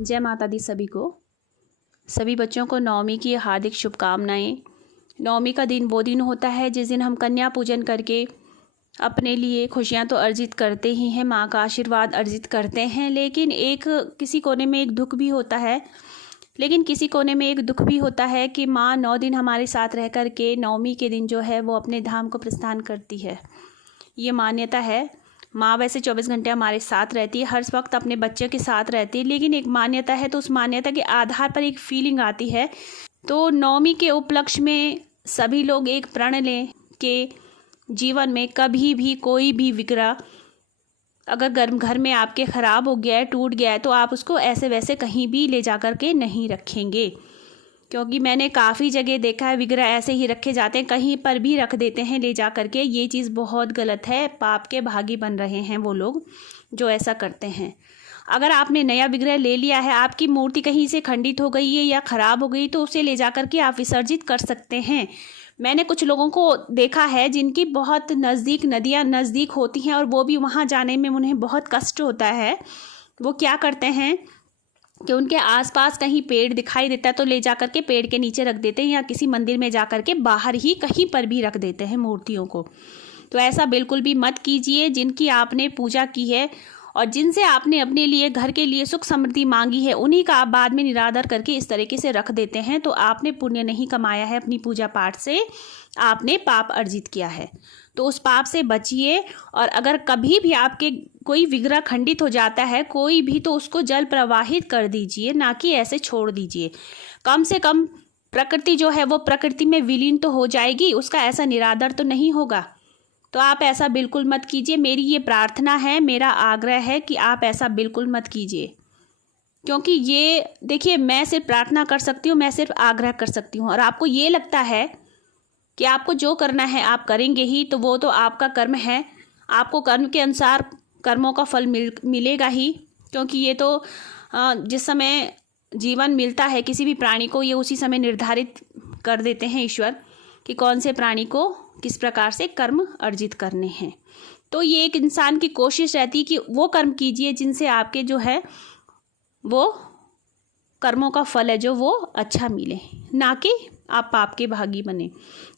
जय माता दी सभी को। सभी बच्चों को नवमी की हार्दिक शुभकामनाएं। नवमी का दिन वो दिन होता है जिस दिन हम कन्या पूजन करके अपने लिए खुशियां तो अर्जित करते ही हैं, माँ का आशीर्वाद अर्जित करते हैं, लेकिन किसी कोने में एक दुख भी होता है। कि माँ 9 दिन हमारे साथ रह कर के नवमी के दिन जो है वो अपने धाम को प्रस्थान करती है। ये मान्यता है। माँ वैसे 24 घंटे हमारे साथ रहती है, हर वक्त अपने बच्चे के साथ रहती है, लेकिन एक मान्यता है तो उस मान्यता के आधार पर एक फीलिंग आती है। तो नवमी के उपलक्ष्य में सभी लोग एक प्रण लें कि जीवन में कभी भी कोई भी विग्रह अगर घर में आपके ख़राब हो गया है, टूट गया है, तो आप उसको ऐसे वैसे कहीं भी ले जा कर के नहीं रखेंगे। क्योंकि मैंने काफ़ी जगह देखा है विग्रह ऐसे ही रखे जाते हैं, कहीं पर भी रख देते हैं ले जा कर के। ये चीज़ बहुत गलत है। पाप के भागी बन रहे हैं वो लोग जो ऐसा करते हैं। अगर आपने नया विग्रह ले लिया है, आपकी मूर्ति कहीं से खंडित हो गई है या ख़राब हो गई, तो उसे ले जा कर के आप विसर्जित कर सकते हैं। मैंने कुछ लोगों को देखा है जिनकी बहुत नज़दीक नदियाँ नज़दीक होती हैं और वो भी वहाँ जाने में उन्हें बहुत कष्ट होता है। वो क्या करते हैं कि उनके आसपास कहीं पेड़ दिखाई देता है तो ले जा कर के पेड़ के नीचे रख देते हैं, या किसी मंदिर में जा कर के बाहर ही कहीं पर भी रख देते हैं मूर्तियों को। तो ऐसा बिल्कुल भी मत कीजिए। जिनकी आपने पूजा की है और जिनसे आपने अपने लिए घर के लिए सुख समृद्धि मांगी है, उन्हीं का आप बाद में निरादर करके इस तरीके से रख देते हैं, तो आपने पुण्य नहीं कमाया है। अपनी पूजा पाठ से आपने पाप अर्जित किया है। तो उस पाप से बचिए। और अगर कभी भी आपके कोई विग्रह खंडित हो जाता है कोई भी, तो उसको जल प्रवाहित कर दीजिए, ना कि ऐसे छोड़ दीजिए। कम से कम प्रकृति जो है वो प्रकृति में विलीन तो हो जाएगी, उसका ऐसा निरादर तो नहीं होगा। तो आप ऐसा बिल्कुल मत कीजिए। मेरी ये प्रार्थना है, मेरा आग्रह है कि आप ऐसा बिल्कुल मत कीजिए। क्योंकि ये देखिए, मैं सिर्फ प्रार्थना कर सकती हूँ, मैं सिर्फ आग्रह कर सकती हूँ। और आपको ये लगता है कि आपको जो करना है आप करेंगे ही, तो वो तो आपका कर्म है। आपको कर्म के अनुसार कर्मों का फल मिलेगा ही। क्योंकि ये तो जिस समय जीवन मिलता है किसी भी प्राणी को, ये उसी समय निर्धारित कर देते हैं ईश्वर कि कौन से प्राणी को किस प्रकार से कर्म अर्जित करने हैं। तो ये एक इंसान की कोशिश रहती है कि वो कर्म कीजिए जिनसे आपके जो है वो कर्मों का फल है जो वो अच्छा मिले, ना कि आप पाप के भागी बने।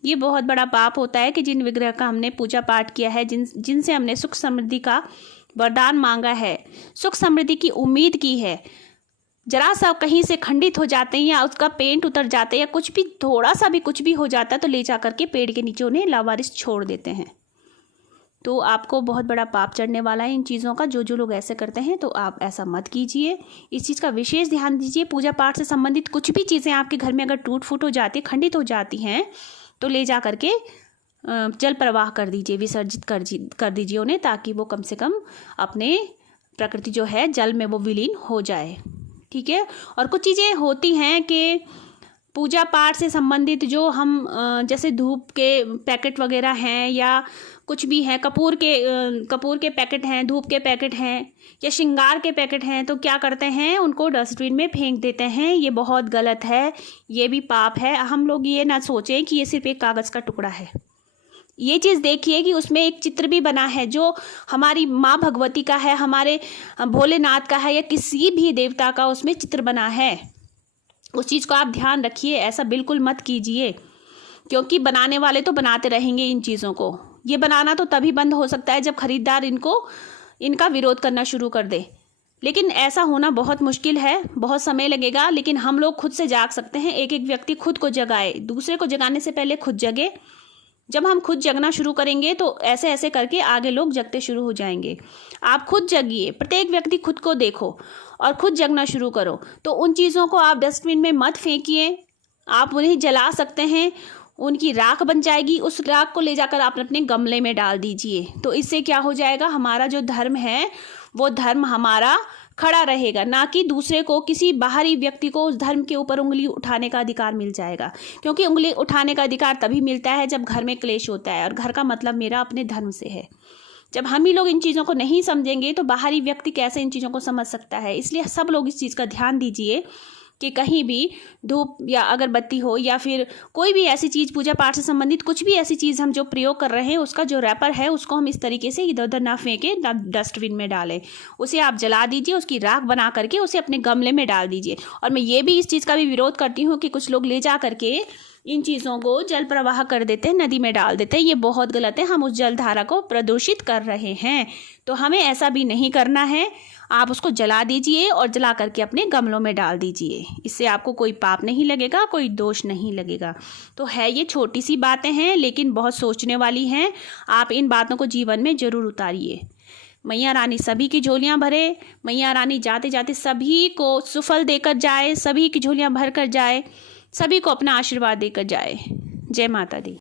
ये बहुत बड़ा पाप होता है कि जिन विग्रह का हमने पूजा पाठ किया है, जिनसे हमने सुख समृद्धि का वरदान मांगा है, सुख समृद्धि की उम्मीद की है, जरा सा कहीं से खंडित हो जाते हैं या उसका पेंट उतर जाते हैं या कुछ भी थोड़ा सा भी कुछ भी हो जाता है, तो ले जा करके पेड़ के नीचे उन्हें लावारिस छोड़ देते हैं। तो आपको बहुत बड़ा पाप चढ़ने वाला है इन चीज़ों का। जो लोग ऐसे करते हैं तो आप ऐसा मत कीजिए। इस चीज़ का विशेष ध्यान दीजिए। पूजा पाठ से संबंधित कुछ भी चीज़ें आपके घर में अगर टूट फूट हो जाती है, खंडित हो जाती हैं, तो ले जा करके जल प्रवाह कर दीजिए, विसर्जित कर दीजिए उन्हें, ताकि वो कम से कम अपने प्रकृति जो है जल में वो विलीन हो जाए। ठीक है। और कुछ चीज़ें होती हैं कि पूजा पाठ से संबंधित जो हम जैसे धूप के पैकेट वगैरह हैं या कुछ भी हैं, कपूर के पैकेट हैं, धूप के पैकेट हैं या श्रृंगार के पैकेट हैं, तो क्या करते हैं उनको डस्टबिन में फेंक देते हैं। ये बहुत गलत है, ये भी पाप है। हम लोग ये ना सोचें कि ये सिर्फ एक कागज़ का टुकड़ा है। ये चीज़ देखिए कि उसमें एक चित्र भी बना है जो हमारी माँ भगवती का है, हमारे भोलेनाथ का है, या किसी भी देवता का उसमें चित्र बना है। उस चीज़ को आप ध्यान रखिए। ऐसा बिल्कुल मत कीजिए, क्योंकि बनाने वाले तो बनाते रहेंगे इन चीज़ों को। ये बनाना तो तभी बंद हो सकता है जब खरीदार इनका विरोध करना शुरू कर दे। लेकिन ऐसा होना बहुत मुश्किल है, बहुत समय लगेगा, लेकिन हम लोग खुद से जाग सकते हैं। एक एक व्यक्ति खुद को जगाए, दूसरे को जगाने से पहले खुद जगे। जब हम खुद जगना शुरू करेंगे तो ऐसे ऐसे करके आगे लोग जगते शुरू हो जाएंगे। आप खुद जगिए, प्रत्येक व्यक्ति खुद को देखो और खुद जगना शुरू करो। तो उन चीज़ों को आप डस्टबिन में मत फेंकिए, आप उन्हें जला सकते हैं, उनकी राख बन जाएगी। उस राख को ले जाकर आप अपने गमले में डाल दीजिए। तो इससे क्या हो जाएगा, हमारा जो धर्म है वो धर्म हमारा खड़ा रहेगा, ना कि दूसरे को, किसी बाहरी व्यक्ति को उस धर्म के ऊपर उंगली उठाने का अधिकार मिल जाएगा। क्योंकि उंगली उठाने का अधिकार तभी मिलता है जब घर में क्लेश होता है, और घर का मतलब मेरा अपने धर्म से है। जब हम ही लोग इन चीज़ों को नहीं समझेंगे तो बाहरी व्यक्ति कैसे इन चीज़ों को समझ सकता है। इसलिए सब लोग इस चीज़ का ध्यान दीजिए कि कहीं भी धूप या अगरबत्ती हो या फिर कोई भी ऐसी चीज़ पूजा पाठ से संबंधित कुछ भी ऐसी चीज़ हम जो प्रयोग कर रहे हैं उसका जो रैपर है उसको हम इस तरीके से इधर उधर ना फेंके, ना डस्टबिन में डालें। उसे आप जला दीजिए, उसकी राख बना करके उसे अपने गमले में डाल दीजिए। और मैं ये भी इस चीज़ का भी विरोध करती हूँ कि कुछ लोग ले जा करके इन चीज़ों को जल प्रवाह कर देते हैं, नदी में डाल देते हैं। ये बहुत गलत है, हम उस जल धारा को प्रदूषित कर रहे हैं। तो हमें ऐसा भी नहीं करना है। आप उसको जला दीजिए और जला करके अपने गमलों में डाल दीजिए। इससे आपको कोई पाप नहीं लगेगा, कोई दोष नहीं लगेगा। तो है ये छोटी सी बातें हैं लेकिन बहुत सोचने वाली हैं। आप इन बातों को जीवन में ज़रूर उतारिए। मैया रानी सभी की झोलियां भरे, मैया रानी जाते जाते सभी को सुफल देकर जाए, सभी की झोलियां भर कर जाए, सभी को अपना आशीर्वाद देकर जाए। जय माता दी।